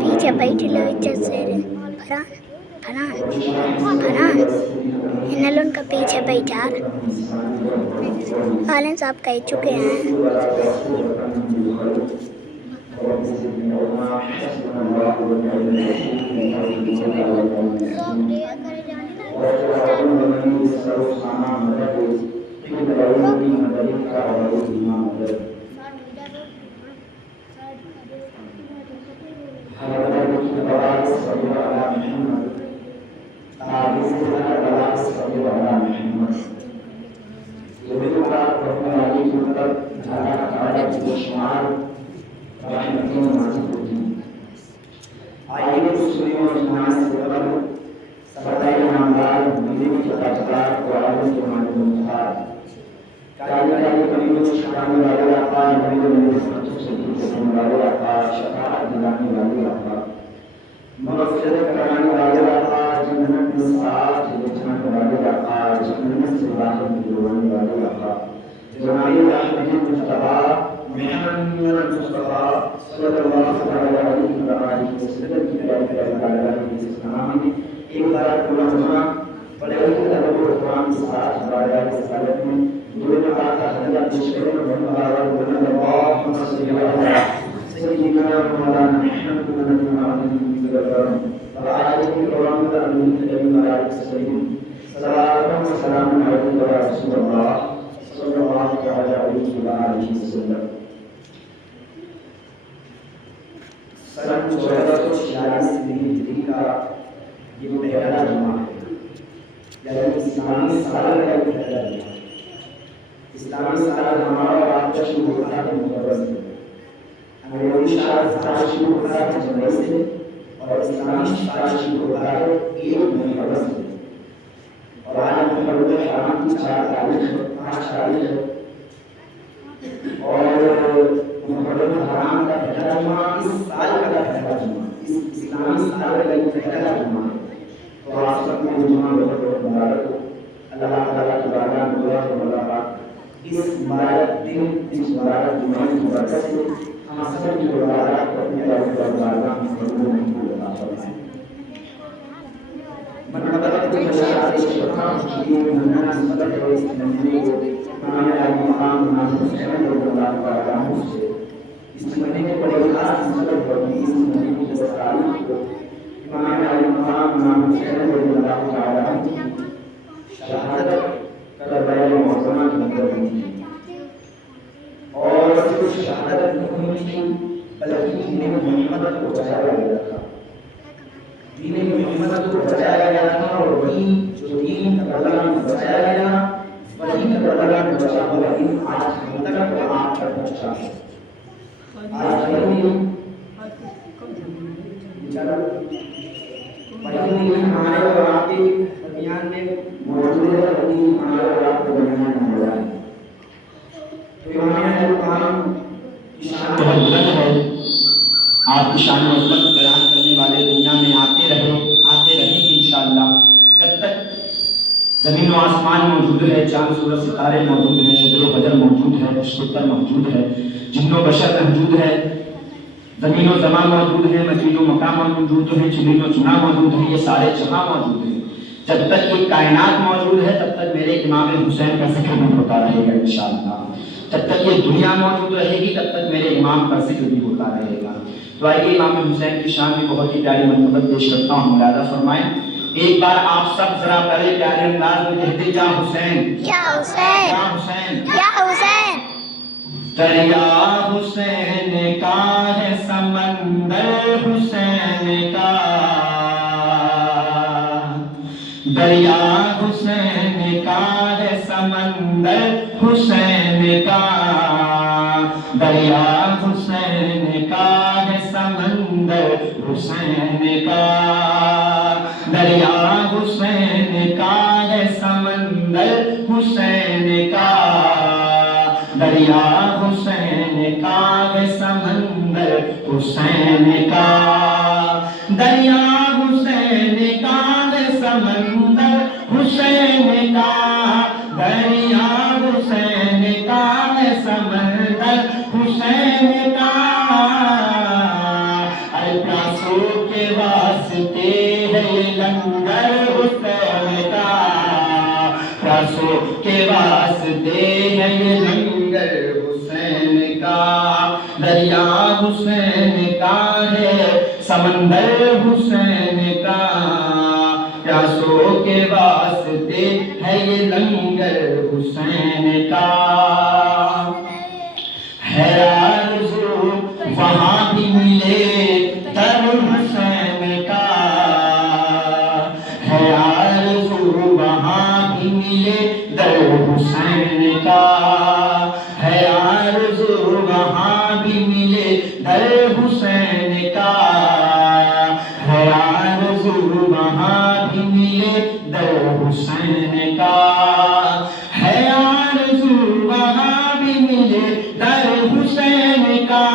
پیچھے بیٹھ لو عزت سے فرحان ان کا پیچھے بیٹھا عالم صاحب کہہ چکے ہیں آپ کی شان و عظمت بیان کرنے والے دنیا میں آتے رہیں گے انشاءاللہ. جب تک زمین و آسمان موجود ہے، چاند سورج ستارے موجود ہیں، شجر و حجر موجود ہے، نشتر موجود ہے، جن و بشر موجود ہے، زمین و زمان موجود ہے، مکین و مکان موجود ہے، چنین و چنا موجود ہے، یہ سارے جہاں موجود ہیں. جب تک یہ کائنات موجود ہے تب تک میرے امام حسین کا ذکر بھی ہوتا رہے گا انشاءاللہ. جب تک یہ دنیا موجود رہے گی تب تک میرے امام کا ذکر بھی ہوتا رہے گا. تو آئیے امام حسین کی شان میں بہت ہی پیاری منقبت پیش کرتا ہوں، ملاحظہ فرمائیں. ایک بار آپ سب ذرا بڑے پیارے انداز میں کہتے یا حسین یا حسین یا حسین یا حسین. دریا حسین کا ہے سمندر حسین کا، دریا حسین کا ہے سمندر حسین کا، دریا حسین کا ہے سمندر حسین کا، دریا حسین کا ہے سمندر حسین کا. دریا حسین کا ہے سمندر حسین کا، دریا حسین کا ہے سمندر حسین کا، دریا حسین کا ہے سمندر حسین کا، ارے پیاسوں کے واسطے ہے یہ لنگر حسین کا، پیاسوں کے واسطے ہے یہ لنگر حسین کا، دریا حسین کا ہے سمندر حسین کا، پیاسوں کے واسطے ہے یہ لنگر حسین کا، ہے آرزو وہاں بھی ملے در حسین کا، ہے آرزو وہاں بھی ملے در حسین کا، ہے آرزو وہاں بھی ملے در حسین کا، ہے آرزو وہاں بھی ملے در حسین کا، ہے آرزو وہاں بھی ملے در حسین کا،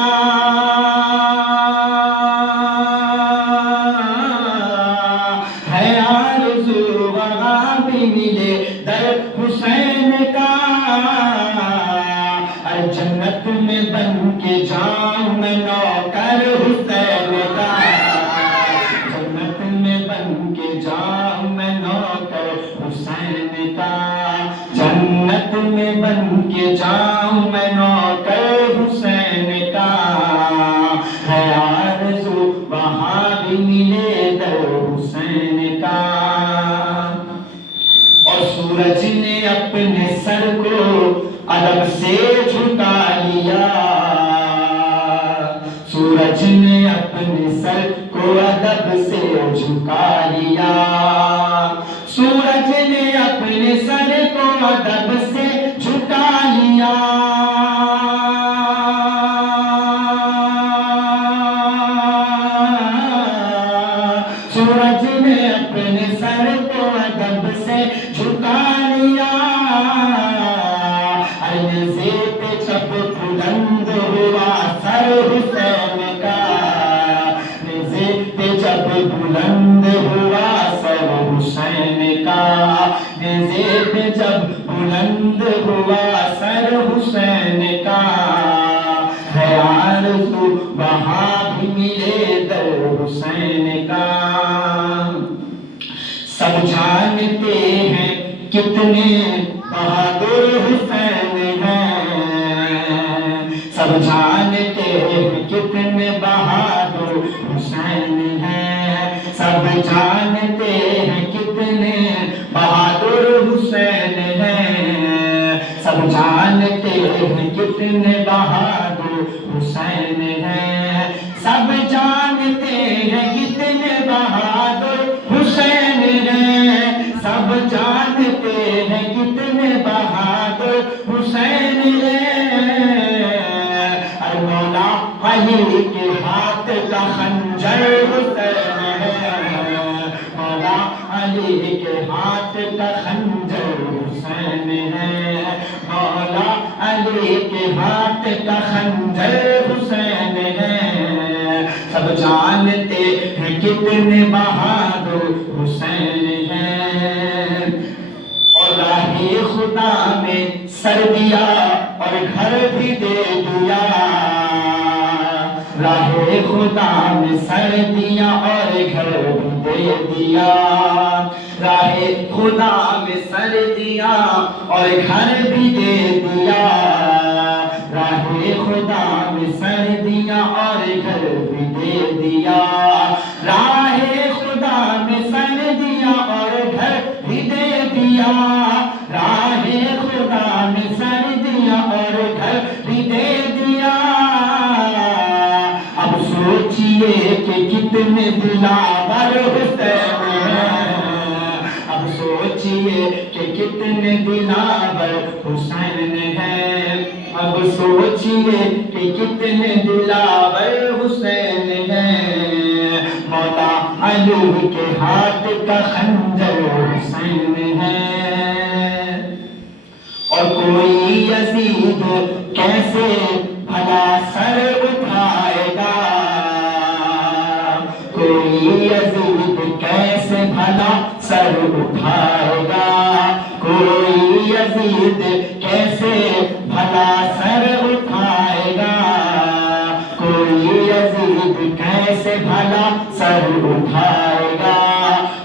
ہے آرزو وہاں بھی ملے در حسین کا، ارے جنت میں بن کے جاؤں میں نوکر حسین کا، جنت میں بن کے جاؤں میں نوکر حسین کا، جنت میں بن کے جاؤں میں نوکر حسین کا، ہے آرزو وہاں بھی ملے در حسین کا، اور سورج نے اپنے سر کو ادب سے جھکا لیا، سورج نے اپنے سر کو ادب سے جھکا لیا، سورج نے اپنے سر کو ادب سے جھکا لیا، سورج نے اپنے سر کو ادب سے جھکا لیا، نیزے پہ جب بلند ہوا سر حسین کا، نیزے پہ جب بلند ہوا سر حسین کا، نیزے پہ جب بلند ہوا سر حسین کا، ہے آرزو وہاں بھی ملے در حسین کا، سب جانتے ہیں کتنے بہادر حسین ہیں، سب جانتے ہیں کتنے بہادر حسین ہیں، سب جانتے ہیں کتنے بہادر حسین ہیں، سب جانتے ہیں کتنے بہادر حسین ہیں، سب جانتے ہیں کتنے بہادر حسین ہیں، سب جانتے ہیں کتنے بہادر حسین ہیں، اے مولا علی کے ہاتھ کا خنجر حسین ہے، مولا علی کے ہاتھ کا خنجر حسین ہے، مولا علی کے ہاتھ کا خنجر حسین ہے، سب جانتے ہیں کتنے بہادر حسین ہیں، اور راہ خدا میں سر دیا اور گھر بھی دے دیا، راہ خدا میں سر دیا اور گھر بھی دے دیا، راہ خدا میں سر دیا اور گھر بھی دے دیا، راہ خدا میں سر دیا اور گھر بھی دے دیا، راہ خدا میں سر دیا اور گھر بھی دے دیا، راہ خدا میں سر دیا اور گھر بھی دے دیا، اب سوچئے کہ کتنے دلاور حسین ہیں، اب سوچئے کہ کتنے دلاور حسین ہیں، اب سوچئے کہ کتنے دلاور حسین ہیں، مولا علی کے ہاتھ کا خنجر حسین ہے، اور کوئی یزید کیسے بھلا سر اٹھائے گا، کوئی یزید کیسے بھلا سر اٹھائے گا، کوئی یزید کیسے بھلا سر اٹھائے گا، کوئی یزید کیسے بھلا سر اٹھائے گا،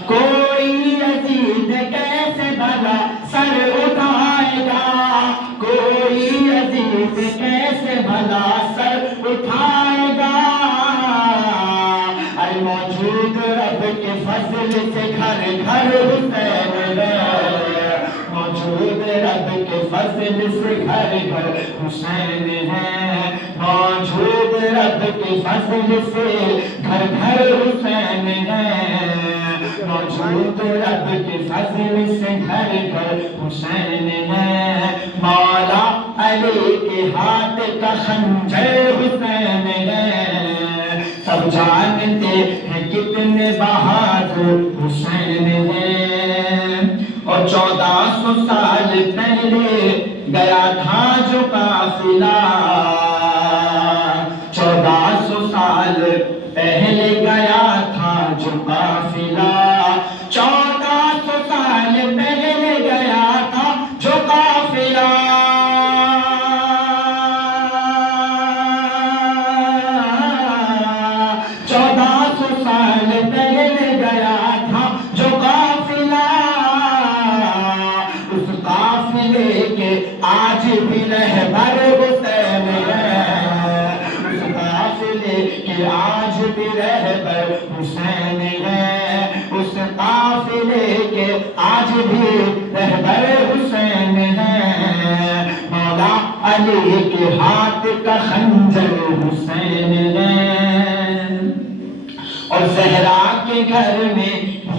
کوئی یزید کیسے بھلا سر اٹھائے گا، کوئی یزید کیسے بھلا سر اٹھائے گا، اے موجود رب کے فضل سے گھر گھر حسین ہے، موجود رب کے فضل سے گھر گھر حسین ہے، موجود رب کے فضل سے گھر گھر حسین ہے، موجود رب کے فضل سے گھر گھر حسین ہے، مولا علی کے ہاتھ کا خنجر حسین ہے، سب جانتے ہیں کتنے بہادر حسین ہیں، اور 1400 سال پہلے گیا تھا جو قافلہ، 1400 سال پہلے گیا تھا جو قافلہ، 1400 سال پہلے گیا تھا جو قافلہ، 1400 سال پہلے گیا تھا جو قافلہ، اس قافلے کے آج بھی رہبر حسین ہے، اس قافلے کے آج بھی رہبر حسین ہے، اس قافلے کے آج بھی رہبر حسین ہے، مولا علی کے ہاتھ کا خنجر حسین ہے، اور زہرا کے گھر میں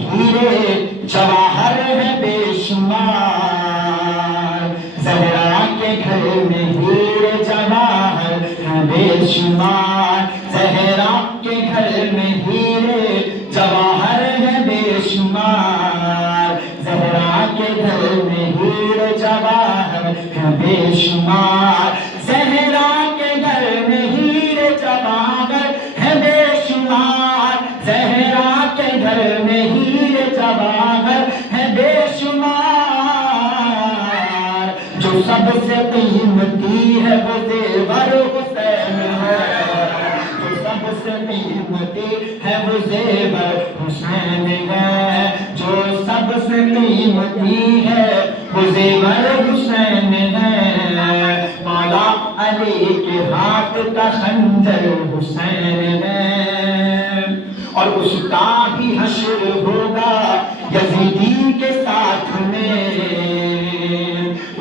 ہیرے جواہر ہے بے شمار، زہرا کے گھر میں ہیرے جواہر ہے بے شمار، زہرا کے گھر میں ہیرے جواہر ہے بے شمار، زہرا کے گھر میں ہیرے جواہر ہے بے شمار، زہرا کے گھر میں ہیرے جواہر ہے بے شمار، زہرا کے گھر میں ہیرے جواہر ہے بے شمار، جو سب سے قیمتی ہے وہ زیور حسین ہے، جو سب سے قیمتی ہے وہ زیور حسین ہے، جو سب سے قیمتی ہے وہ زیور حسین ہے، مولا علی کے ہاتھ کا خنجر حسین ہے، اور اس کا بھی حشر ہوگا یزیدی کے ساتھ میں،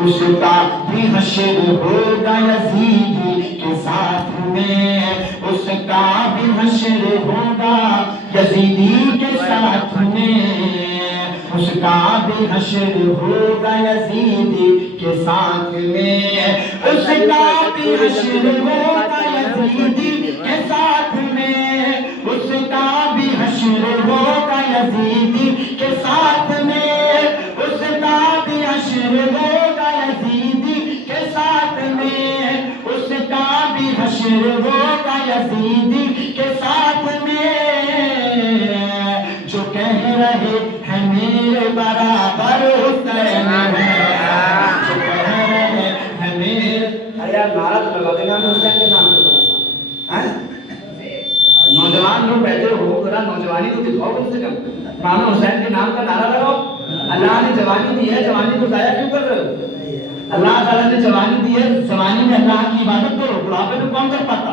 اس کا بھی حشر ہوگا یزیدی کے ساتھ میں، اس کا بھی حشر ہوگا یزیدی کے ساتھ میں، اس کا بھی حشر ہوگا یزیدی کے ساتھ میں، اس کا بھی حشر ہوگا یزیدی کے ساتھ میں، اس کا بھی حشر ہوگا یزیدی کے ساتھ میں، اس کا بھی حشر ہوگا یزیدی کے ساتھ میں، اس کا بھی حشر ہوگا یزیدی کے ساتھ میں، جو کہہ رہے ہیں میرے برابر حسین ہے، جو کہہ رہے ہیں میرے، ارے یار نعرہ تو لگا دے گا حسین کے نام پہ بڑا سا، نوجوان لوگ بیٹھے ہو ذرا نوجوانی تو دکھاؤ کم سے کم، امام حسین کے نام کا نعرہ لگاؤ، اللہ نے جوانی دی ہے، جوانی کو ضائع کیوں کر رہے ہو؟ اللہ تعالیٰ نے جوانی دی ہے، جوانی میں اللہ کی عبادت کرو، بڑھاپے میں کون کر پاتا؟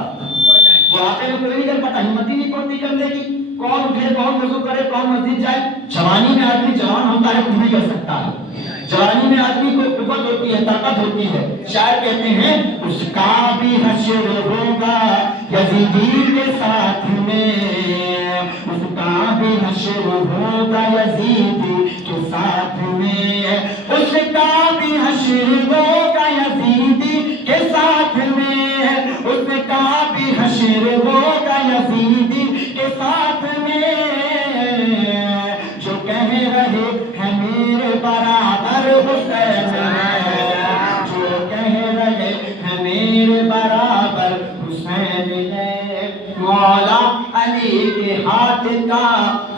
بڑھاپے میں کوئی نہیں کر پاتا، ہمت ہی نہیں پڑتی کرنے کی، کون اٹھے کون وضو کرے کون مسجد جائے، جوانی میں آدمی جوان ہوتا ہے کچھ بھی کر سکتا ہے، جوانی میں آدمی کو قوت ہوتی ہے طاقت ہوتی ہے، شاعر کہتے ہیں اس کا بھی حشر ہوگا یزیدی کے ساتھ میں، اس کا بھی حشر ہوگا یزیدی کے ساتھ میں، اس کا بھی حشر ہوگا یزیدی کے ساتھ میں، اس کا بھی حشر ہوگا یزیدی کے ساتھ میں، جو کہہ رہے ہیں میرے برابر حسین ہے، جو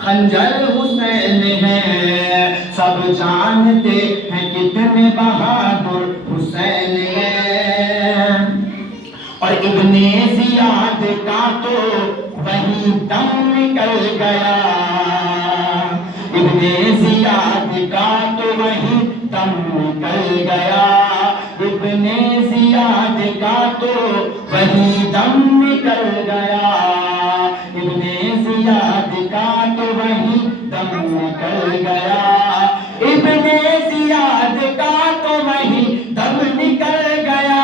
خنجر حسین ہے، سب جانتے ہیں کتنے بہادر حسین ہے، اور ابن زیاد کا تو وہی دم نکل گیا، ابن زیاد کا تو وہی دم نکل گیا، ابن زیاد کا تو وہی دم نکل گیا، ابن زیاد کا تو وہی دم نکل گیا، ابن زیاد کا تو وہی دم نکل گیا،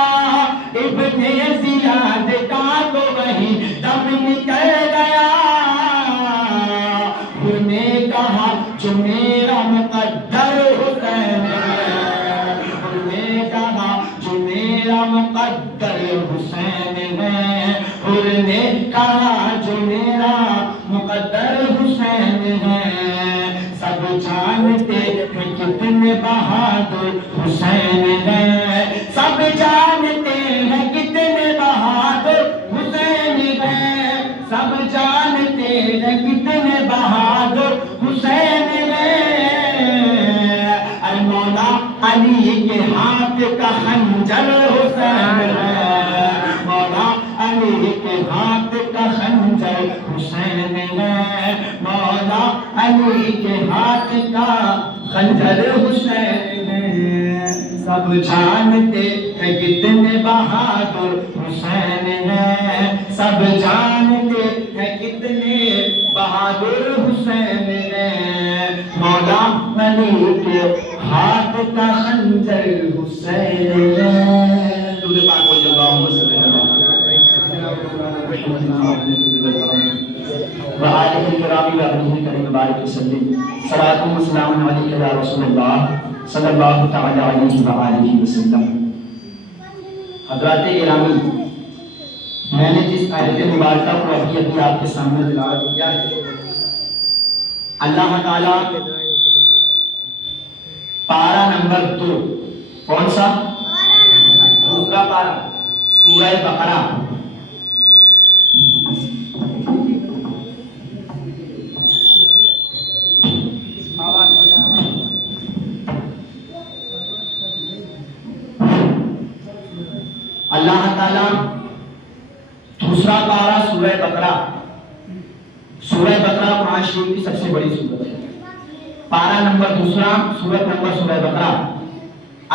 ابن زیاد کا تو وہی دم نکل گیا، انہوں نے کہا جو میرا مقدر حسین ہے، انہوں نے کہا جو میرا مقدر حسین ہے، انہوں نے کہا جو میرا مقدر حسین ہے، سب جانتے ہیں کتنے بہادر حسین ہے، سب جانتے ہیں کتنے بہادر حسین ہے، سب جانتے ہیں کتنے بہادر حسین ہے، اے مولا علی کے ہاتھ کا خنجر حسین ہے، مولا علی کے ہاتھ کا خنجر حسین ہے، مولا علی کے ہاتھ کا خنجر حسین ہے، سب جانتے ہیں کتنے بہادر حسین ہے، سب جانتے ہیں کتنے بہادر حسین ہے، مولا علی کے ہاتھ کا خنجر حسین ہے، درود پاک بولے اللہم صلی اللہ وآلہ الکرام وآلہ کریم بارک وسلم، صلاۃ و سلام علیک یا رسول اللہ صلی اللہ تعالی علیہ وآلہ وسلم۔ حضرات گرامی، میں نے جس آیت مبارکہ کو ابھی آپ کے سامنے تلاوت کیا ہے، اللہ تعالیٰ پارہ نمبر 2، کون سا؟ دوسرا پارہ، سورہ بقرہ، اللہ تعالیٰ دوسرا پارہ سورہ بقرہ، سورہ بقرہ قرآن شریف کی سب سے بڑی سورت ہے، پارہ نمبر دوسرا، سورت نمبر سورہ بقرہ،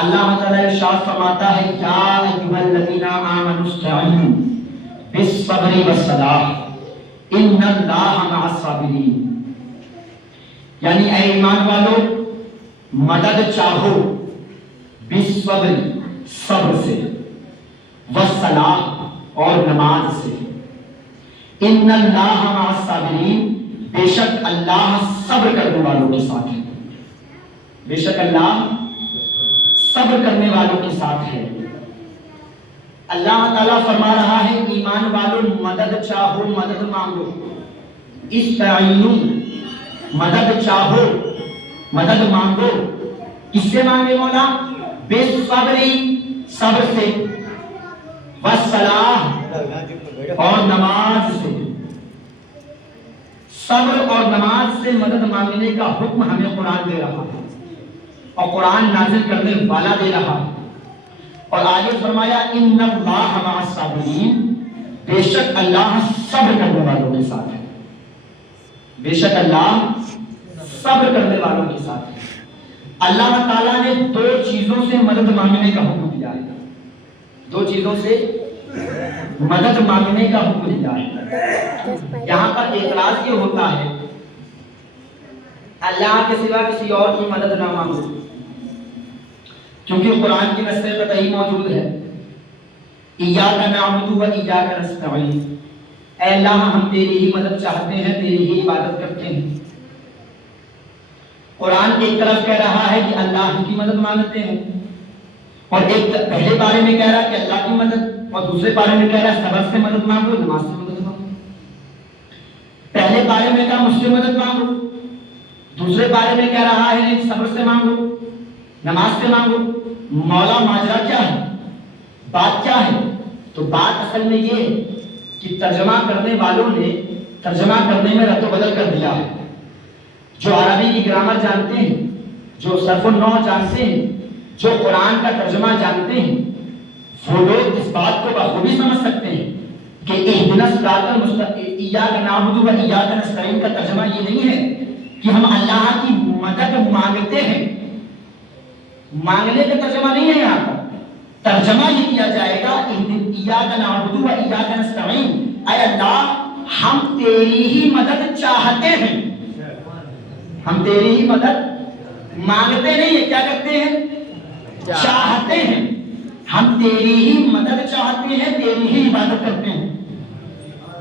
اللہ تعالیٰ ارشاد فرماتا ہے یا ایھا الذین آمنوا استعینوا بالصبر والصلاۃ ان اللہ مع الصابرین، یعنی اے ایمان والو مدد چاہو بالصبر، صبر سے، والصلاۃ اور نماز سے، ان اللہ مع الصابرین، بے شک اللہ صبر کرنے والوں کے ساتھ ہے، بے شک اللہ صبر کرنے والوں کے ساتھ ہے۔ اللہ تعالیٰ فرما رہا ہے ایمان والوں مدد چاہو، مدد مانگو، استعینوا، مدد چاہو، مدد مانگو، کس سے مانگے مولا؟ بالصبر، صبر سے، والصلاۃ اور نماز سے، صبر اور نماز سے مدد مانگنے کا حکم ہمیں قرآن دے رہا ہے، اور قرآن نازل کرنے والا دے رہا ہے، اور آگے فرمایا ان اللہ مع الصابرین، بے شک اللہ صبر کرنے والوں کے ساتھ ہے، بے شک اللہ صبر کرنے والوں کے ساتھ ہے۔ اللہ تعالیٰ نے دو چیزوں سے مدد مانگنے کا حکم دیا ہے، دو چیزوں سے مدد مانگنے کا حکم دیا ہے۔ یہاں پر اعتراض یہ ہوتا ہے اللہ کے سوا کسی اور کی مدد نہ مانگو، کیونکہ قرآن کی نص قطعی موجود ہے ایاک نعبد و ایاک نستعین، اے اللہ ہم تیری ہی مدد چاہتے ہیں، تیری ہی عبادت کرتے ہیں۔ قرآن ایک طرف کہہ رہا ہے کہ اللہ کی مدد مانگتے ہیں، اور ایک پہلے بارے میں کہہ رہا ہے کہ اللہ کی مدد، اور دوسرے بارے میں کہہ رہا ہے صبر سے مدد مانگو، نماز سے مدد مانگو۔ پہلے بارے میں کہا مجھ سے مدد مانگو، دوسرے بارے میں کہہ رہا ہے صبر سے مانگو، نماز سے مانگو۔ مولا ماجرا کیا ہے، بات کیا ہے؟ تو بات اصل میں یہ ہے کہ ترجمہ کرنے والوں نے ترجمہ کرنے میں رد و بدل کر دیا ہے۔ جو عربی کی گرامر جانتے ہیں، جو صرف النحو جانتے ہیں، جو قرآن کا ترجمہ جانتے ہیں، وہ لوگ اس بات کو بخوبی سمجھ سکتے ہیں کہ اہدنا الصراط المستقیم، ایاک نعبد و ایاک نستعین کا ترجمہ یہ نہیں ہے کہ ہم اللہ کی مدد مانگتے ہیں. مانگنے کا ترجمہ نہیں ہے یہاں پر. ترجمہ یہ کیا جائے گا ایاک نعبد و ایاک نستعین، اے اللہ ہم تیری ہی مدد چاہتے ہیں. ہم تیری ہی مدد مانگتے نہیں ہیں، کیا کرتے ہیں؟ چاہتے ہیں. ہم تیری ہی مدد چاہتے ہیں، تیری ہی عبادت کرتے ہیں،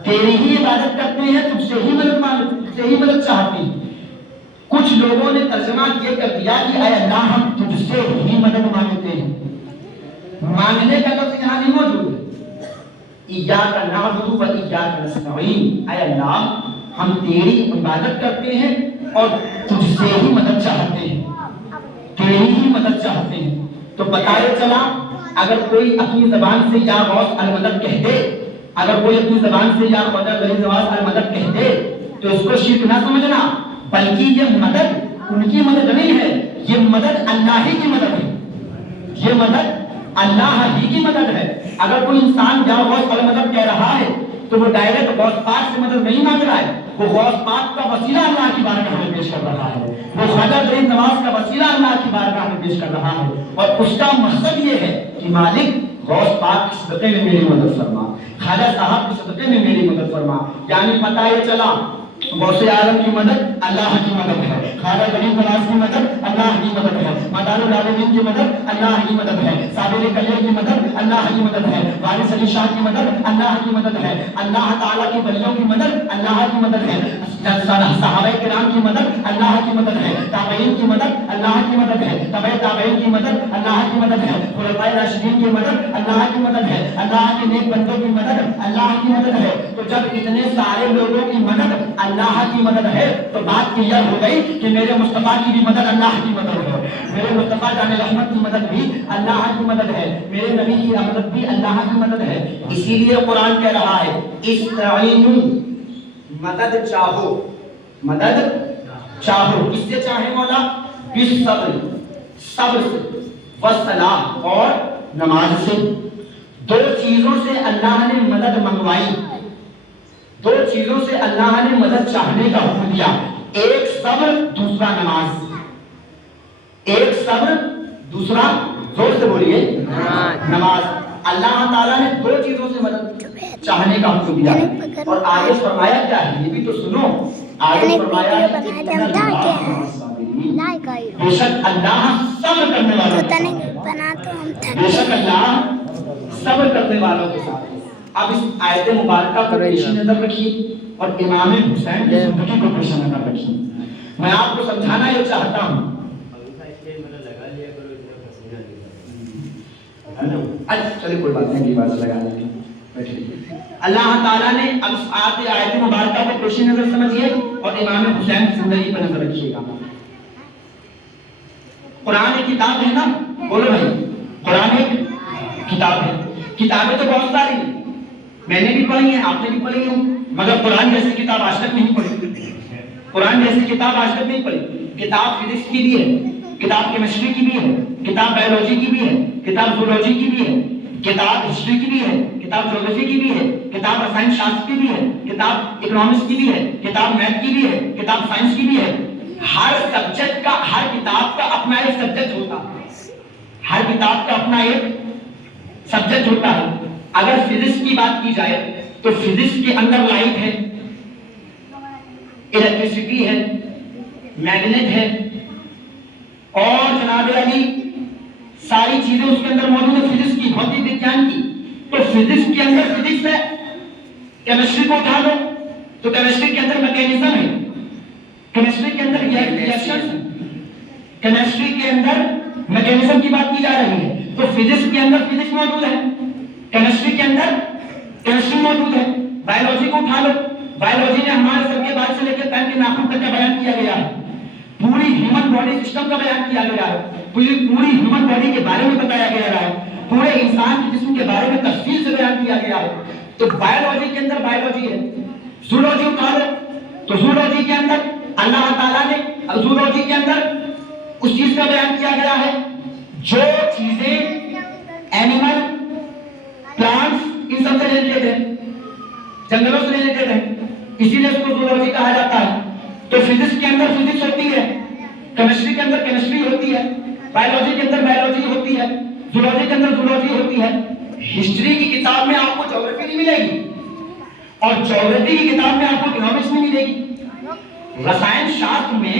تیری ہی عبادت کرتے ہیں، تجھ سے ہی مدد مانگتے، تجھ سے ہی مدد چاہتے ہیں. کچھ لوگوں نے ترجمہ یہ کر دیا کہ اے اللہ ہم تجھ سے ہی مدد مانگتے ہیں. مانگنے کا لفظ یہاں نہیں موجود ہے. ایاک نعبد و ایاک نستعین، اے اللہ ہم تیری عبادت کرتے ہیں اور تجھ سے ہی مدد چاہتے ہیں، تیری ہی مدد چاہتے ہیں. تو پتہ یہ چلا اگر کوئی اپنی زبان سے یا غوث المدد کہہ دے، اگر کوئی اپنی زبان سے یا غوث المدد کہہ دے تو اس کو شرک نہ سمجھنا، بلکہ یہ مدد ان کی مدد نہیں ہے، یہ مدد اللہ ہی کی مدد ہے. یہ مدد اللہ ہی کی مدد ہے. اگر کوئی انسان یا غوث المدد کہہ رہا ہے تو وہ ڈائریکٹ غوث پاک سے مدد نہیں مانگ رہا ہے، وہ غوث پاک کا وسیلہ اللہ کی بارگاہ میں پیش کر رہا ہے، وہ خواجہ فرید نواز کا وسیلہ اللہ کی بارگاہ میں پیش کر رہا ہے، اور اس کا مقصد یہ ہے کہ مالک غوث پاک کے صدقے میں میری مدد فرما، خواجہ صاحب کے صدقے میں میری مدد فرما. یعنی پتہ یہ چلا غوث اعظم کی مدد اللہ کی مدد ہے، خواجہ فرید نواز کی مدد اللہ کی مدد ہے، مدار العالمین کی مدد اللہ کی مدد ہے، صابر کلیہ کی مدد اللہ کی مدد ہے، وارث علی شاہ کی مدد اللہ کی مدد ہے، اللہ تعالیٰ کے ولیوں کی مدد اللہ کی مدد ہے، صحابہ کرام کی مدد اللہ کی مدد ہے، تابعین کی مدد اللہ کی مدد ہے، تبع تابعین کی مدد اللہ کی مدد ہے، خلفائے راشدین کی مدد اللہ کی مدد ہے، اللہ کے نیک بندوں کی مدد اللہ کی مدد ہے. تو جب اتنے سارے لوگوں کی مدد اللہ کی مدد ہے تو بات کلیئر ہو گئی کہ میرے مصطفیٰ کی بھی مدد اللہ کی مدد ہے، میرے مصطفیٰ جان رحمت کی مدد بھی اللہ کی مدد ہے، میرے نبی کی مدد بھی اللہ کی مدد ہے. اسی لیے قرآن کہہ رہا ہے استعینوا، مدد چاہو، مدد چاہو. کس سے چاہے مولا؟ بالصبر، صبر سے، والصلاۃ اور نماز سے. دو چیزوں سے اللہ نے مدد منگوائی، دو چیزوں سے اللہ نے مدد چاہنے کا حکم دیا، ایک صبر دوسرا نماز. ایک صبر دوسرا، زور سے بولیے، نماز. اللہ تعالیٰ نے دو چیزوں سے مدد چاہنے کا حکم دیا ہے. اور آگے فرمایا کیا ہے یہ بھی تو سنو. آگے فرمایا ہے بے شک اللہ صبر کرنے والوں کے ساتھ، بے شک اللہ صبر کرنے والوں کے ساتھ. اب اس آیت مبارکہ کو پیش نظر رکھیے اور امام حسین کی زندگی کو پیش نظر رکھیے. میں آپ کو سمجھانا یہ چاہتا ہوں. چلیے کوئی بات نہیں، بات لگا لیں گے. اللہ تعالیٰ نے اب آیت مبارکہ کو پیش نظر سمجھیے اور امام حسین کی زندگی پر نظر رکھیے گا. قرآن ایک کتاب ہے نا، بولو بھائی، قرآن ایک کتاب ہے. کتابیں تو بہت ساری ہیں، میں نے بھی پڑھی ہیں، آپ نے بھی پڑھی ہوں، مگر قرآن جیسی کتاب آج تک نہیں پڑھی. قرآن جیسی کتاب آج تک نہیں پڑھی. کتاب فزکس کی بھی ہے، کتاب کیمسٹری کی بھی ہے، کتاب بایولوجی کی بھی ہے، کتاب زولوجی کی بھی ہے، کتاب ہسٹری کی بھی ہے، کتاب جیوگرافی کی بھی ہے، کتاب رسائن شاستر کی بھی ہے، کتاب اکنامکس کی بھی ہے، کتاب میتھ کی بھی ہے، کتاب سائنس کی بھی ہے. ہر سبجیکٹ کا، ہر کتاب کا اپنا ایک سبجیکٹ ہوتا ہے، ہر کتاب کا اپنا ایک سبجیکٹ ہوتا ہے. اگر فزکس کی بات کی جائے تو فزکس کے اندر لائٹ ہے، الیکٹریسٹی ہے، میگنیٹ ہے، اور جناب علی ساری چیزیں اس کے اندر موجود ہے فزکس کی، بھوتک وگیان کی. تو فزکس کے اندر فزکس ہے. کیمسٹری کو اٹھا لو تو کیمسٹری کے اندر میکینزم ہے، کیمسٹری کے اندر ریئیکشنز ہیں، کیمسٹری کے اندر میکینزم کی بات کی جا رہی ہے. تو فزکس کے اندر فزکس موجود ہے، کیمسٹری کے اندر کیمسٹری موجود ہے. بایولوجی کو اٹھا لو، بایولوجی میں ہمارے سر کے بال سے لے کے پیر کے ناخن تک کا بیان کیا گیا ہے، پوری ہیومن باڈی سسٹم کا بیان کیا گیا ہے، پوری ہیومن باڈی کے بارے میں بتایا گیا ہے، پورے انسان کے جسم کے بارے میں تفصیل سے بیان کیا گیا ہے. تو بایولوجی کے اندر بایولوجی ہے. زولوجی اٹھا لو تو زولوجی کے اندر اللہ تعالیٰ نے زولوجی کے اندر اس چیز کا بیان کیا گیا ہے جو چیزیں اینیمل پلانٹس ان سب سے ریلیٹڈ ہیں، جنگلوں سے ریلیٹڈ ہیں، اسی لیے اس کو زولوجی کہا جاتا ہے. تو فزکس کے اندر فزکس ہوتی ہے، کیمسٹری کے اندر کیمسٹری ہوتی ہے، بایولوجی کے اندر بایولوجی ہوتی ہے، زولوجی کے اندر زولوجی ہوتی ہے. ہسٹری کی کتاب میں آپ کو جیوگرافی نہیں ملے گی اور جیوگرافی کی کتاب میں آپ کو اکنامکس نہیں ملے گی. رسائن شاستر میں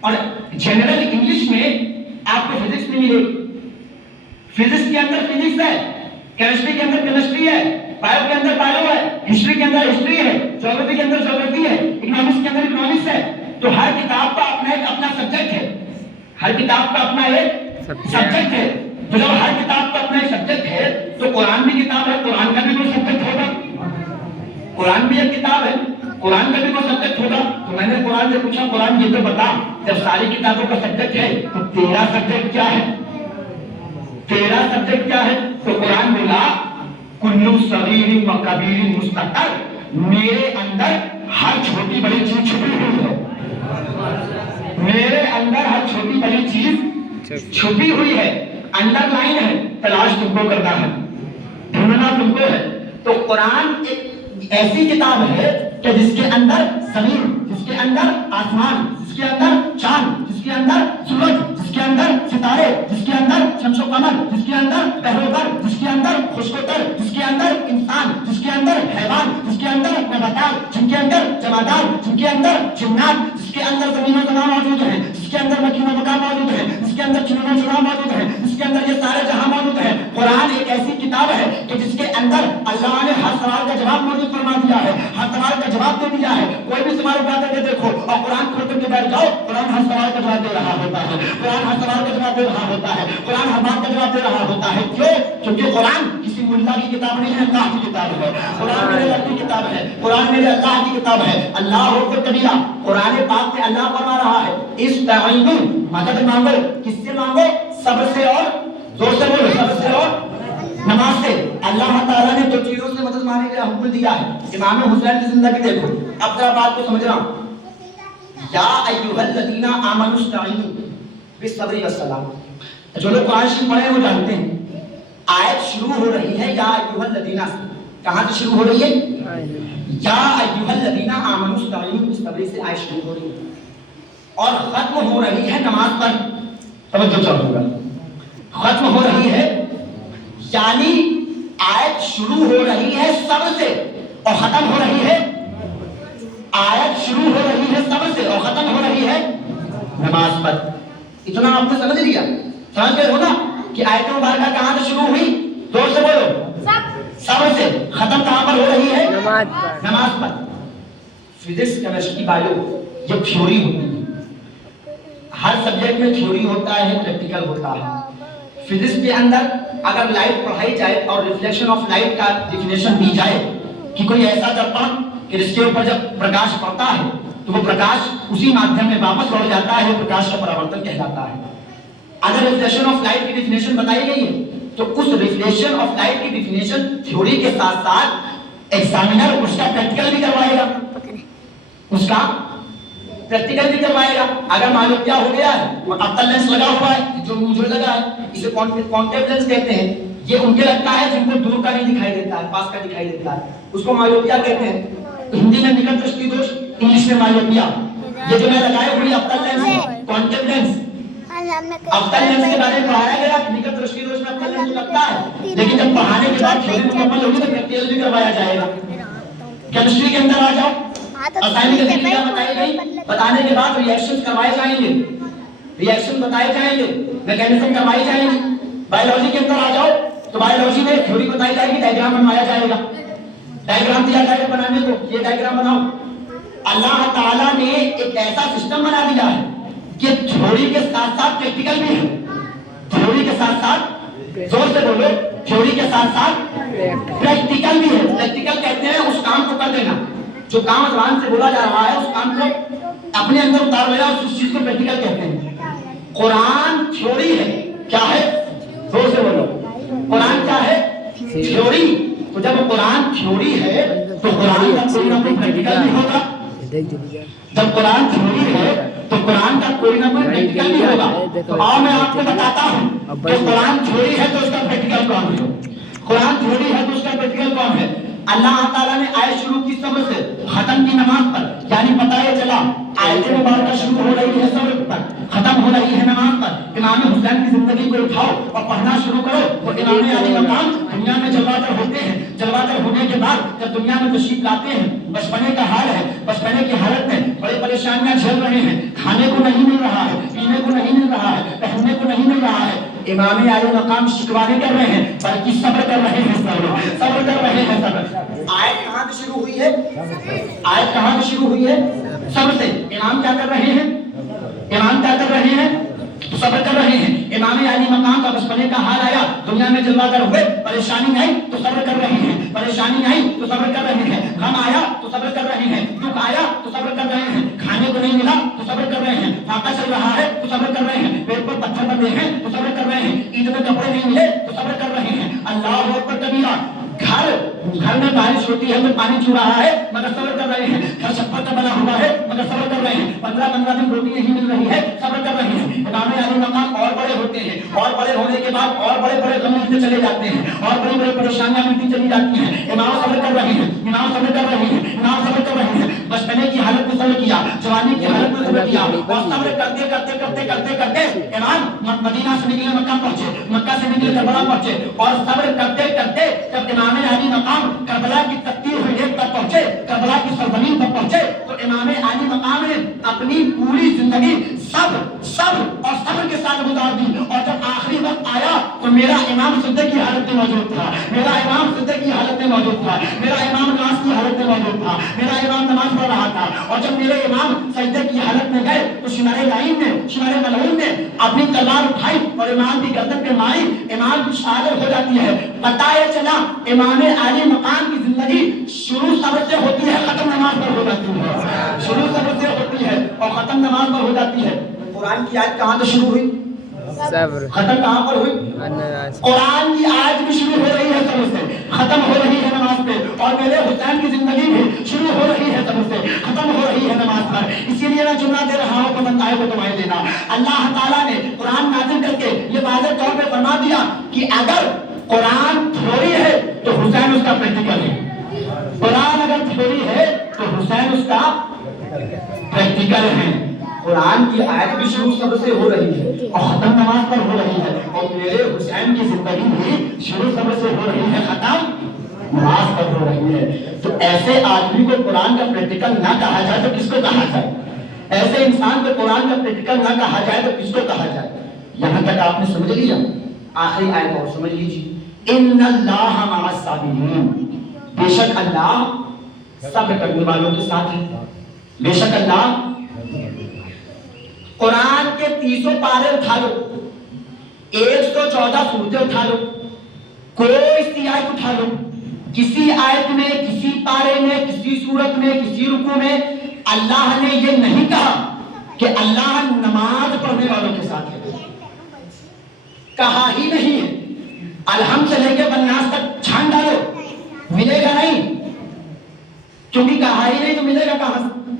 اور جنرل انگلش میں آپ کو فزکس نہیں ملے گی. فزکس کے اندر فزکس ہے، کیمسٹری کے اندر کیمسٹری ہے، بایو کے اندر بایو ہے، ہسٹری کے اندر ہسٹری ہے، جیوگرافی کے اندر جیوگرافی ہے، اکنامکس کے اندر اکنامکس ہے. تو ہر کتاب کا اپنا سبجیکٹ ہے، ہر کتاب کا اپنا ایک سبجیکٹ ہے. تو جب ہر کتاب کا اپنا ایک سبجیکٹ ہے تو قرآن بھی کتاب ہے، قرآن کا بھی کوئی سبجیکٹ ہوگا. قرآن بھی ایک کتاب ہے، قرآن کا بھی کوئی سبجیکٹ ہوگا. تو میں نے قرآن سے پوچھا قرآن یہ تو بتا جب ساری کتابوں کا سبجیکٹ ہے تو تیرا سبجیکٹ کیا ہے؟ تیرا سبجیکٹ کیا ہے؟ تو قرآن بولا کلو صغیر و کبیر مستقر، میرے اندر ہر چھوٹی بڑی چیز چھپی ہوئی ہے، میرے اندر ہر چھوٹی بڑی چیز چھپی ہوئی ہے، انڈر لائن ہے. تلاش تم کو کرنا ہے، ڈھونڈنا تم کو ہے. تو قرآن ایک ایسی کتاب ہے کہ جس کے اندر زمین، جس کے اندر آسمان، جس کے اندر چاند، جس کے اندر سورج، جس کے اندر ستارے، جس کے اندر شمس و قمر، جس کے اندر بحر، جس کے اندر خشک و تر، جس کے اندر انسان، جس کے اندر حیوان، جس کے اندر نباتات، جن کے اندر جمادات، جن کے اندر جنات، جس کے اندر زمین و زمان موجود ہیں، جس کے اندر مکین و مکان موجود ہیں، جس کے اندر چنن و چنا موجود ہیں، جس کے اندر یہ سارے جہاں موجود ہیں. قرآن ایک ایسی کتاب ہے کہ جس کے اندر اللہ نے ہر سوال کا جواب موجود فرما دیا ہے، ہر سوال کا جواب دے دیا ہے. کوئی بھی سوال اٹھا کر کے دیکھو اور قرآن کھول کر کے بیٹھ جاؤ، قرآن ہر سوال کا جواب دے رہا ہوتا ہے، قرآن ہر سوال کا جواب دے رہا ہوتا ہے، قرآن ہر بات کا جواب دے رہا ہوتا ہے. کیوں؟ کیونکہ قرآن کسی ملا کی کتاب نہیں ہے، اللہ کی کتاب ہے. قرآن میرے رب کی کتاب ہے، قرآن میرے اللہ کی کتاب ہے. اللہ ہو کبیرہ قرآن پاک میں اللہ فرما رہا ہے استعینوا، مدد مانگو. کس سے مانگو؟ صبر سے اور زور سے بولو، صبر سے اور نماز سے. اللہ تعالیٰ نے دو چیزوں سے مدد مانگنے کا حکم دیا ہے. امام حسین کی زندگی دیکھو، اب ذرا بات کو سمجھنا. یا ایھا الذین آمنوا استعینوا بالصبر والصلاۃ. جو لوگ قرآن شریف پڑھے وہ جانتے ہیں آیت شروع ہو رہی ہے یا ایھا الذین سے. کہاں سے شروع ہو رہی ہے؟ یا ایھا الذین آمنوا استعینوا بالصبر سے آیت شروع ہو رہی ہے اور ختم ہو رہی ہے نماز پر. توجہ چاہوں گا، ختم ہو رہی ہے یعنی آیت شروع ہو رہی ہے صبر سے اور ختم ہو رہی ہے، آیت شروع ہو رہی ہے صبر سے اور ختم ہو رہی ہے نماز پر. اتنا آپ نے سمجھ لیا؟ سمجھ گئے ہو نا کہ آیت مبارکہ کہاں سے شروع ہوئی؟ زور سے بولو. صبر سے. ختم کہاں پر ہو رہی ہے؟ نماز پر. فزکس، کیمسٹری، بایو یہ تھیوری ہوتی ہے. ہر سبجیکٹ میں تھیوری ہوتا ہے، پریکٹیکل ہوتا ہے. فزکس کے اندر اگر لائٹ پڑھائی جائے اور ریفلیکشن آف لائٹ کا ڈیفینیشن دی جائے کہ کوئی ایسا درپن کہ جس کے اوپر جب پرکاش پڑتا ہے تو وہ پرکاش اسی مادھیم میں واپس لوٹ جاتا ہے، پرکاش کا پراورتن کہلاتا ہے. اگر ریفلیکشن آف لائٹ کی ڈیفینیشن بتائی گئی ہے تو اس ریفلیکشن آف لائٹ کی ڈیفینیشن تھیوری کے ساتھ ساتھ ایگزامینر اس کا پریکٹیکل بھی کروائے گا، اس کا پریکٹیکل بھی کروائے گا. اگر معلوم کیا ہو گیا ہے وہ اپتل لینس لگا ہوا ہے جو مجھے لگا ہے، اسے کانٹیکٹ لینس کہتے ہیں. یہ ان کے لگتا ہے جن کو دور کا نہیں دکھائی دیتا ہے، پاس کا دکھائی دیتا ہے، اس کو مایوپیا کہتے ہیں. ہندی میں نکٹ درشٹی دوش، انگلش میں مایوپیا. یہ جو میں لگائے ہوئی اپتل لینس ہے، کانٹیکٹ لینس. اپتل لینس کے بارے میں پڑھایا گیا کہ نکٹ درشٹی دوش میں اپتل لینس لگتا ہے، لیکن جب پڑھانے کے بعد تھیوری مکمل ہوگی تو پریکٹیکل بھی کروایا جائے گا. کیمسٹری کے اندر آ جاؤ، اسائنمنٹ کی کیا بتائی گئی، بتانے کے بعد ریئیکشن کروائے جائیں گے، ریئیکشن بتائے جائیں گے، میکینزم کروائی جائیں گی. بایولوجی کے اندر آ جاؤ تو بایولوجی میں تھیوری بتائی جائے گی، ڈائیگرام بنوایا جائے گا. ڈائیگرام دیا جائے گا بنانے کو، یہ ڈائیگرام بناؤ. اللہ تعالیٰ نے ایک ایسا سسٹم بنا دیا ہے کہ تھیوری کے ساتھ ساتھ پریکٹیکل بھی ہے. تھیوری کے ساتھ ساتھ، زور سے بولو، تھیوری کے ساتھ ساتھ پریکٹیکل بھی ہے. پریکٹیکل کہتے ہیں اس کام کو کر دینا، جو کام زبان سے بولا جا رہا ہے اس کام کو اپنے اندر اتار لینا، اس چیز کو پریکٹیکل کہتے ہیں. قرآن تھیوری ہے. کیا ہے؟ زور سے بولو. قرآن کیا ہے؟ تھیوری. تو جب قرآن تھیوری ہے تو قرآن کا کوئی نہ کوئی پریکٹیکل بھی ہوگا. جب قرآن تھیوری ہے تو قرآن کا کوئی نہ کوئی پریکٹیکل بھی ہوگا. تو آؤ میں آپ کو بتاتا ہوں کہ قرآن تھیوری ہے تو اس کا پریکٹیکل کون ہے. قرآن تھیوری ہے تو اس کا پریکٹیکل کون ہے. اللہ تعالیٰ نے آیت شروع کی صبر سے, ختم کی نماز پر. یعنی پتہ یہ چلا آیت مبارکہ شروع ہو رہی ہے صبر پر, ختم ہو رہی ہے نماز پر. امام حسین کی زندگی کو اٹھاؤ اور پڑھنا شروع کرو تو امام علی مقام دنیا میں جلوہ گر ہوتے ہیں. جلوہ گر ہونے کے بعد جب دنیا میں تشریف لاتے ہیں, بچپنے کا حال ہے, بچپنے کی حالت میں بڑی پریشانیاں جھیل رہے ہیں. کھانے کو نہیں مل رہا ہے, پینے کو نہیں مل رہا ہے, پہننے کو نہیں مل رہا ہے. امام علی مقام شکوہ نہیں کر رہے ہیں بلکہ صبر کر رہے ہیں. صبر کر رہے ہیں. صبر. آیت کہاں سے شروع ہوئی ہے؟ آیت کہاں سے شروع ہوئی ہے؟ صبر سے. امام کیا کر رہے ہیں؟ امام کیا کر رہے ہیں؟ صبر کر رہے ہیں. امام علی مقام کا بچپنے کا حال آیا, دنیا میں جلوہ گر ہوئے, پریشانی آئی تو صبر کر رہے ہیں. پریشانی آئی تو صبر کر رہے ہیں. غم آیا تو صبر کر رہے ہیں. دکھ آیا تو صبر کر رہے ہیں. کھانے کو نہیں ملا تو صبر کر رہے ہیں. فاقہ چل رہا ہے تو صبر کر رہے ہیں. پیٹ پر پتھر بندے ہیں تو صبر کر رہے ہیں. عید میں کپڑے نہیں ملے تو صبر کر رہے ہیں. اللہ اکبر کبیرہ. گھر میں بارش ہوتی ہے تو پانی چو رہا ہے مگر صبر کر رہے ہیں. گھر چھپر کا بنا ہوا ہے مگر صبر کر رہے ہیں. 15 دن روٹی نہیں مل رہی ہے, صبر کر رہے ہیں. امام علی مقام اور بڑے ہوتے ہیں, اور بڑے ہونے کے بعد اور بڑے بڑے غم ملتے چلے جاتے ہیں, اور بڑی بڑی پریشانیاں ملتی چلی جاتی ہیں. امام صبر کر رہے ہیں. امام صبر کر رہے ہیں. امام صبر کر رہے ہیں. بچپنے کی حالت میں صبر کیا, جوانی کی حالت میں صبر کیا, اور صبر کرتے کرتے کرتے کرتے کرتے امام مدینہ سے نکلے مکہ پہنچے, مکہ سے نکلے کربلا پہنچے, اور صبر کرتے کرتے جب امام علی مقام کربلا کی تکتیر ہوئی تک پہنچے, کربلا کی سرزمین پر پہنچے, تو امام علی مقام نے اپنی پوری زندگی صبر اور صبر کے ساتھ گزار دی. اور جب آخری وقت آیا تو میرا امام سجدے کی حالت میں موجود تھا, میرا امام سجدے کی حالت میں موجود تھا, میرا امام نماز کی حالت میں موجود تھا, میرا امام نماز پڑھ رہا تھا. اور جب میرے امام سجدے کی حالت میں گئے تو شمار لائن نے, شمار ملعون نے اپنی تلوار اٹھائی اور امام کی گردن پہ ماری. امام کی شہادت ہو جاتی ہے. پتہ یہ چلا امام علی مقام کی زندگی شروع صبر سے ہوتی ہے, ختم نماز پر ہو جاتی ہے. شروع صبر سے ہوتی ہے اور ختم نماز پر ہو جاتی ہے. قرآن کی آیت کہاں سے شروع ہوئی؟ صبر. ختم کہاں پر ہوئی؟ قرآن کی آیت بھی شروع ہو رہی ہے صبر سے, ختم ہو رہی ہے نماز پہ. اور میرے حسین کی زندگی بھی شروع ہو رہی ہے صبر سے, ختم ہو رہی ہے نماز پر. اسی لیے میں جملہ دے رہا ہوں, پسند آئے تو تمہیں دینا. اللہ تعالیٰ نے قرآن نازل کر کے یہ واضح طور پہ فرما دیا کہ اگر قرآن تھیوری ہے تو حسین اس کا پریکٹیکل ہے. قرآن اگر تھیوری ہے تو حسین اس کا پریکٹیکل ہے. قرآن کی آیت بھی شروع صبر سے ہو رہی ہے اور ختم نماز پر ہو رہی ہے, اور میرے حسین کی زندگی بھی شروع صبر سے ہو رہی ہے, ختم نماز پر ہو رہی ہے. تو ایسے آدمی کو قرآن کا پریکٹیکل نہ کہا جائے تو کس کو کہا جائے؟ ایسے انسان کو قرآن کا پریکٹیکل نہ کہا جائے تو کس کو کہا جائے؟ یہاں تک آپ نے سمجھ لیا. آخری آیت اور سمجھ لیجیے. ان اللہ مع الصابرین, بے شک اللہ صبر کرنے والوں کے ساتھ ہے. بے شک اللہ. قرآن کے 30 پارے اٹھا لو, 114 سورتیں اٹھا لو, کوئی سی آیت اٹھا لو, کسی آیت میں, کسی پارے میں, کسی سورت میں, کسی رکوع میں اللہ نے یہ نہیں کہا کہ اللہ نماز پڑھنے والوں کے ساتھ ہے. کہا ہی نہیں ہے. الحمد سے لے کے بنیاس تک چھان ڈالو, ملے گا نہیں, کیونکہ کہا ہی نہیں تو ملے گا کہاں سے؟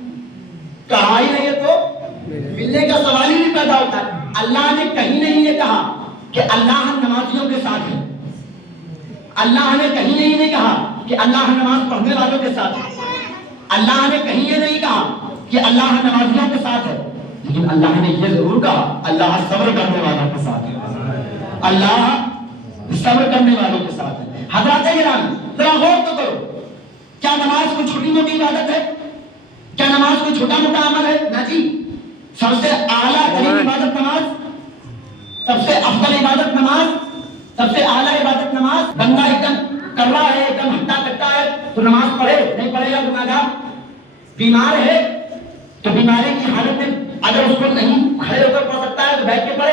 کہا ہی نہیں ہے تو ملنے کا سوال ہی نہیں پیدا ہوتا. اللہ نے کہیں نہیں یہ کہا کہ اللہ نمازیوں کے ساتھ ہے. اللہ نے کہیں نہیں کہا کہ اللہ نماز پڑھنے والوں کے ساتھ ہے. اللہ نے کہیں یہ نہیں کہا کہ اللہ نمازیوں کے ساتھ ہے. لیکن اللہ نے یہ ضرور کہا اللہ صبر کرنے والوں کے ساتھ ہے. اللہ صبر کرنے والوں کے ساتھ ہے. حضرات گرامی ذرا غور تو کرو, کیا نماز کوئی چھوٹی موٹی عبادت ہے؟ کیا نماز کوئی چھوٹا موٹا عمل ہے؟ نہ جی. سب سے اعلیٰ ترین عبادت نماز, سب سے افضل عبادت نماز, سب سے اعلیٰ عبادت نماز. بندہ ایک دم کر رہا ہے, ایک دم ہٹا کٹا ہے تو نماز پڑھے, نہیں پڑھے گا گناہگار. بیمار ہے تو بیماری کی حالت میں اگر اس کو نہیں کھڑے ہو کر پڑھ سکتا ہے تو بیٹھ کے پڑھے,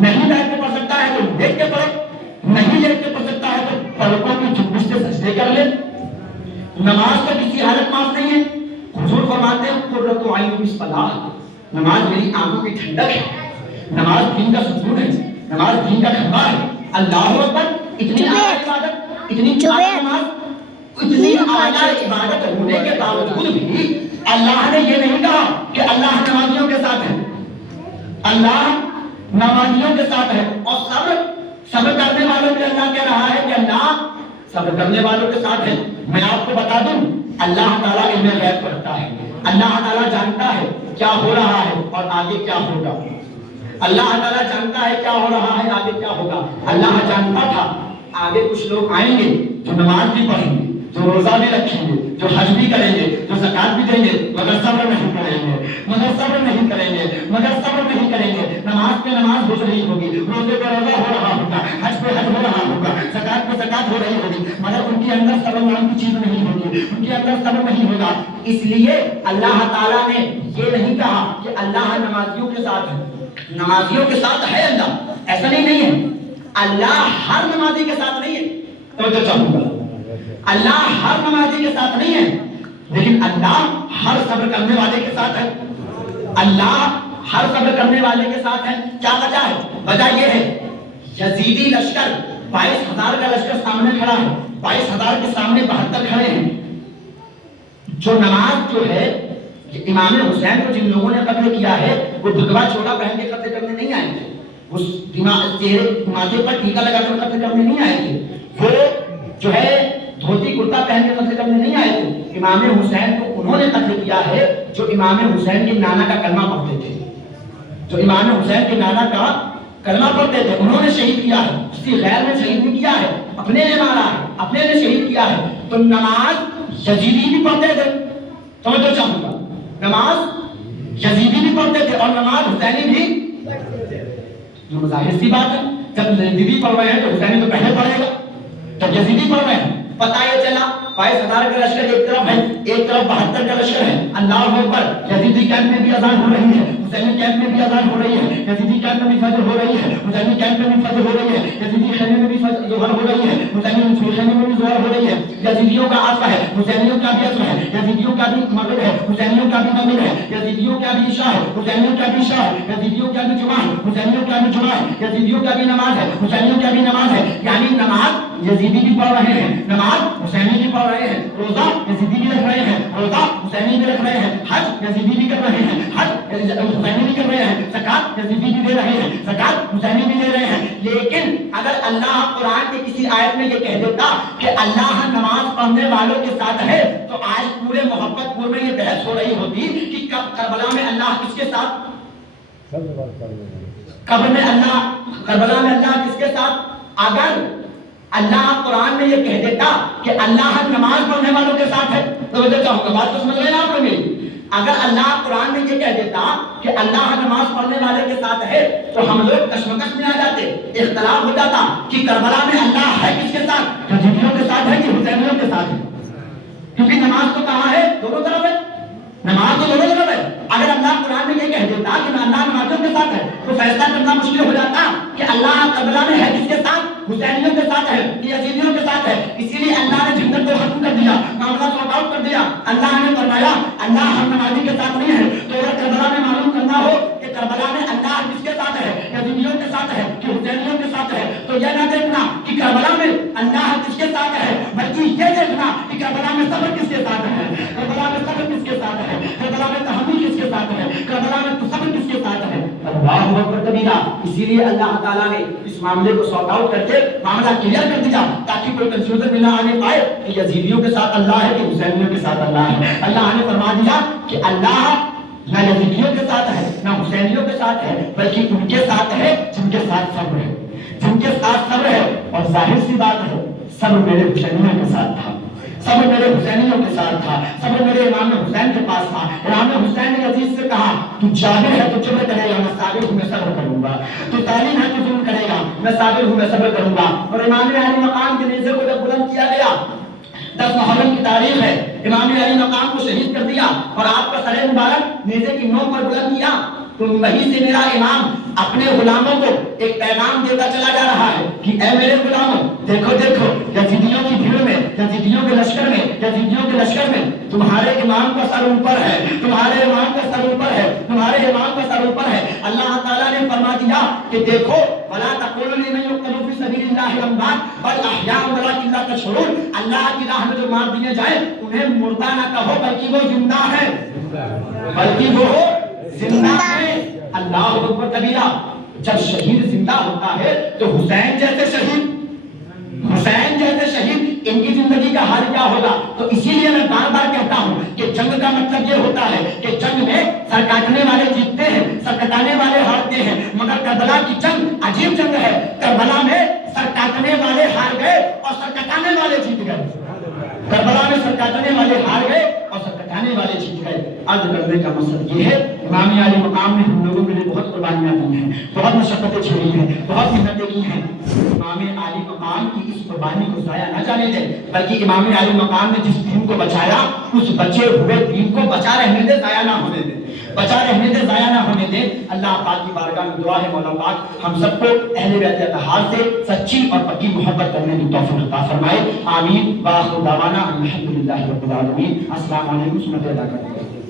نہیں بیٹھ کے پڑھ سکتا ہے تو لیٹ کے پڑھے, نہیں لیٹ کے پڑھ سکتا ہے تو پلکوں کی جنبش سے سجدے کر لے. نماز تو کسی حالت معاف نہیں ہے. حضور فرماتے ہیں قرۃ عین الصلاۃ, نماز میری آنکھوں کی ٹھنڈک ہے, نماز دین کا ستون ہے, نماز دین کا کھمبا ہے. اللہ اکبر. اتنی اعلیٰ عبادت, اتنی اعلیٰ نماز, اتنی اعلیٰ عبادت ہونے کے باوجود بھی اللہ نے یہ نہیں کہا کہ اللہ نمازیوں کے ساتھ ہے، اللہ نمازیوں کے ساتھ ہے، اور صبر کرنے والوں کے اللہ کہہ رہا ہے کہ اللہ صبر کرنے والوں کے ساتھ ہے۔ میں آپ کو بتا دوں اللہ تعالیٰ علم غیب کو رکھتا ہے، اللہ تعالیٰ جانتا ہے کیا ہو رہا ہے اور آگے کیا ہوگا، اللہ تعالیٰ جانتا ہے کیا ہو رہا ہے آگے کیا ہوگا۔ اللہ جانتا تھا آگے کچھ لوگ آئیں گے جو نماز بھی پڑھیں گے، جو روزہ بھی رکھیں گے، جو حج بھی کریں گے، جو زکات بھی دیں گے، مگر صبر نہیں کریں گے، مگر صبر نہیں کریں گے، مگر صبر نہیں کریں گے۔ نماز پہ نماز ہو رہی ہوگی، روزے پہ روزہ ہو رہا ہوگا، حج پہ حج ہو رہا ہوگا، زکات پہ زکات ہو رہی ہوگی، مگر ان کے اندر صبر نام کی چیز نہیں ہوگی، ان کے اندر صبر نہیں ہوگا۔ اس لیے اللہ تعالیٰ نے یہ نہیں کہا کہ اللہ نمازیوں کے ساتھ ہے، نمازیوں کے ساتھ ہے اللہ، ایسا نہیں ہے۔ اللہ ہر نمازی کے ساتھ نہیں ہے، توجہ چاہوں گا، اللہ ہر نمازی کے ساتھ نہیں ہے، لیکن اللہ ہر صبر کرنے والے کے ساتھ ہے، اللہ ہر صبر کرنے والے کے ساتھ ہے۔ کیا وجہ ہے؟ وجہ یہ ہے یزیدی لشکر 22,000 کا لشکر سامنے کھڑا ہے، 22,000 کے سامنے 72 کھڑے ہیں۔ جو نماز جو ہے امام حسین کو جن لوگوں نے قتل کیا ہے وہ بھگوا چھوٹا پہن کے قتل کرنے نہیں آئے تھے، اس ماتھے پر ٹیکا لگا کر قتل کرنے نہیں آئے تھے، وہ جو ہے دھوتی کرتا پہن کے قتل کرنے نہیں آئے تھے۔ امام حسین کو انہوں نے قتل کیا ہے جو امام حسین کے نانا کا کلمہ پڑھتے تھے، جو امام حسین کے نانا کا کلمہ پڑھتے تھے انہوں نے شہید کیا ہے، اس کی غیر میں شہید نہیں کیا ہے، اپنے نے مارا ہے، اپنے نے شہید کیا ہے۔ تو نماز یزیدی بھی پڑھتے تھے، توجہ چاہوں گا، نماز یزیدی بھی پڑھتے تھے اور نماز حسینی بھی پڑھتے تھے۔ جو ظاہر سی بات ہے جب یزیدی پڑھ رہے ہیں تو حسینی تو پہلے پڑھے گا، جب یزیدی پڑھ رہے ہیں پتہ یہ چلا 22,000 کا لشکر ایک طرف ہے، ایک طرف 72 کا لشکر ہے، اللہ اکبر، یزیدی کیمپ میں بھی اذان ہو رہی ہے، حسینی کیمپ میں بھی اذان ہو رہی ہے، یزیدی کیمپ میں بھی فجر ہو رہی ہے، حسینی کیمپ میں بھی فجر ہو رہی ہے، یزیدی خیمے میں بھی ظہر ہو رہی ہے، حسینی خیمے میں بھی ظہر ہو رہی ہے۔ یزیدیوں کا عصر ہے، حسینیوں کا بھی عصر ہے، یزیدیوں کا بھی مغرب ہے، حسینیوں کا بھی مغرب ہے، یزیدیوں کا بھی عشاء ہے، حسینیوں کا بھی عشاء ہے، یزیدیوں کا بھی جمعہ ہے، حسینیوں کا بھی جمعہ ہے، یزیدیوں کا بھی نماز ہے، حسینیوں کا بھی نماز ہے۔ یعنی نماز یزیدی بھی پڑھ رہے ہیں، نماز حسینی بھی پڑھ رہے ہیں، روزہ یزیدی بھی رکھ رہے ہیں، روزہ حسینی بھی رکھ رہے ہیں، حج یزیدی بھی کر رہے ہیں، حج حسینی بھی کر رہے ہیں، زکات یزیدی بھی دے رہے ہیں، زکات حسینی بھی دے رہے ہیں۔ لیکن اگر اللہ قرآن کی کسی آیت میں یہ کہہ دیتا کہ اللہ نماز پڑھنے والوں کے ساتھ ہے تو آج پورے محبت پور میں یہ بحث ہو رہی ہوتی کہ کب کربلا میں اللہ کس کے ساتھ، قبر میں اللہ، کربلا میں اللہ کس کے ساتھ۔ اگر اللہ قرآن میں یہ کہہ دیتا کہ اللہ نماز پڑھنے والوں کے ساتھ ہے تو میں چاہوں گا بات کو سمجھ لینا آپ میری، اگر اللہ قرآن میں یہ کہہ دیتا کہ اللہ نماز پڑھنے والے کے ساتھ ہے تو ہم لوگ کشمکش میں آ جاتے، اختلاف ہو جاتا کہ کربلا میں اللہ ہے کس کے ساتھ، یزیدیوں کے ساتھ ہے کہ حسینیوں کے ساتھ ہے، کیونکہ نماز تو کہاں ہے، دونوں طرف ہے، نماز تو دونوں طرف ہے۔ اگر اللہ قرآن میں یہ کہہ دیتا کہ اللہ نمازیوں کے ساتھ ہے تو فیصلہ کرنا مشکل ہو جاتا کہ اللہ کربلا میں ہے کس کے ساتھ، حسینیوں کے ساتھ ہے کہ یزیدیوں کے ساتھ ہے۔ اسی لیے اللہ نے جھنڈت کو ختم کر دیا، معاملہ سارٹ آؤٹ کر دیا۔ اللہ نے فرمایا اللہ ہر نمازی کے ساتھ نہیں ہے، تو اگر کربلا میں معلوم کرنا ہو کہ کربلا میں اللہ کس کے ساتھ ہے، یزیدیوں کے ساتھ ہے کہ حسینیوں کے ساتھ ہے، تو یہ نہ دیکھنا کہ کربلا میں اللہ کس کے ساتھ ہے، بلکہ یہ دیکھنا کہ کربلا میں صبر کس کے ساتھ ہے، کربلا میں صبر کس کے ساتھ ہے، کربلا میں تحمل کس کے ساتھ ہے، کربلا میں صبر کس کے ساتھ ہے۔ اللہ اکبر کبیرہ۔ اسی لیے اللہ تعالیٰ نے اس معاملے کو سارٹ آؤٹ کر کے معاملہ کلیئر کر دیا تاکہ کوئی کنفیوژن میں نہ آنے پائے کہ یزیدیوں کے ساتھ اللہ ہے کہ حسینیوں کے ساتھ اللہ ہے۔ اللہ نے فرما دیا کہ اللہ نہ یزیدیوں کے ساتھ ہے نہ حسینیوں کے ساتھ ہے، بلکہ ان کے ساتھ ہے جن کے ساتھ صبر ہے، جن کے ساتھ صبر ہے۔ اور ظاہر سی بات ہے صبر میرے حسینیوں کے ساتھ تھا، صبر میرے حسینیوں کے ساتھ تھا، صبر میرے امام حسین کے پاس تھا۔ امام حسین نے عزیز سے کہا تو جابر ہے تو جبر کرے گا، میں صابر ہوں میں صبر کروں گا، تو تعلیم ہے تو ظلم کرے گا، میں صابر ہوں میں صبر کروں گا۔ اور امام علی مقام کے نیزے کو جب بلند کیا گیا، 10 محرم کی تاریخ ہے، امام علی مقام کو شہید کر دیا اور آپ کا سر مبارک نیزے کی نوک پر بلند کیا، تو وہیں سے میرا امام اپنے غلاموں کو ایک پیغام دیتا چلا جا رہا ہے کہ اے میرے غلاموں دیکھو دیکھو یزیدیوں کی بھیڑ میں، یزیدیوں کے لشکر میں، یزیدیوں کے لشکر میں تمہارے امام کا سر اوپر ہے، تمہارے امام کا سر اوپر ہے، تمہارے امام کا سر اوپر ہے۔ اللہ تعالیٰ نے فرما دیا کہ دیکھو وَلَا تَقُولُوا لِمَن يُقْتَلُ فِي سَبِيلِ اللَّهِ أَمْوَاتٌ بَلْ أَحْيَاءٌ وَلَٰكِن لَّا تَشْعُرُونَ۔ اللہ کی راہ میں جو مار دیے جائیں انہیں مردہ نہ کہو بلکہ وہ زندہ ہے۔ بلکہ وہ زندہ ہے۔ اللہ اکبر کبیرہ۔ جب شہید زندہ ہوتا ہے تو حسین جیسے شہید ان کی زندگی کا حال کیا ہوگا؟ تو اسی لیے میں بار بار کہتا ہوں کہ جنگ کا مطلب یہ ہوتا ہے کہ جنگ میں سر کاٹنے والے جیتتے ہیں، سر کٹانے والے ہارتے ہیں، مگر کربلا کی جنگ عجیب جنگ ہے۔ کربلا میں سر کاٹنے والے ہار گئے اور سر کٹانے والے جیت گئے۔ کربلا میں سر کاٹنے والے ہار گئے اور سر کٹانے والے جیت گئے۔ عرض کرنے کا مقصد یہ ہے، امام عالی مقام نے ہم لوگوں کے لیے بہت قربانیاں دی ہیں، بہت مشقتیں جھیلی ہیں، بہت محنتیں کی ہیں۔ امام عالی مقام کی اس قربانی کو ضائع نہ جانے دیں، بلکہ امام عالی مقام نے جس دین کو بچایا اس بچے ہوئے دین کو بچا رہنے دے، ضائع نہ ہونے دے، بچا رہنے دے، ضائع نہ ہونے دے۔ اللہ پاک کی بارگاہ میں دعا ہے مولا پاک ہم سب کو اہل بیت اطہار سے سچی اور پکی محبت کرنے کی توفیق عطا فرمائے، آمین۔ وآخر دعوانا الحمدللہ رب العالمین۔ السلام علیکم ورحمۃ اللہ وبرکاتہ۔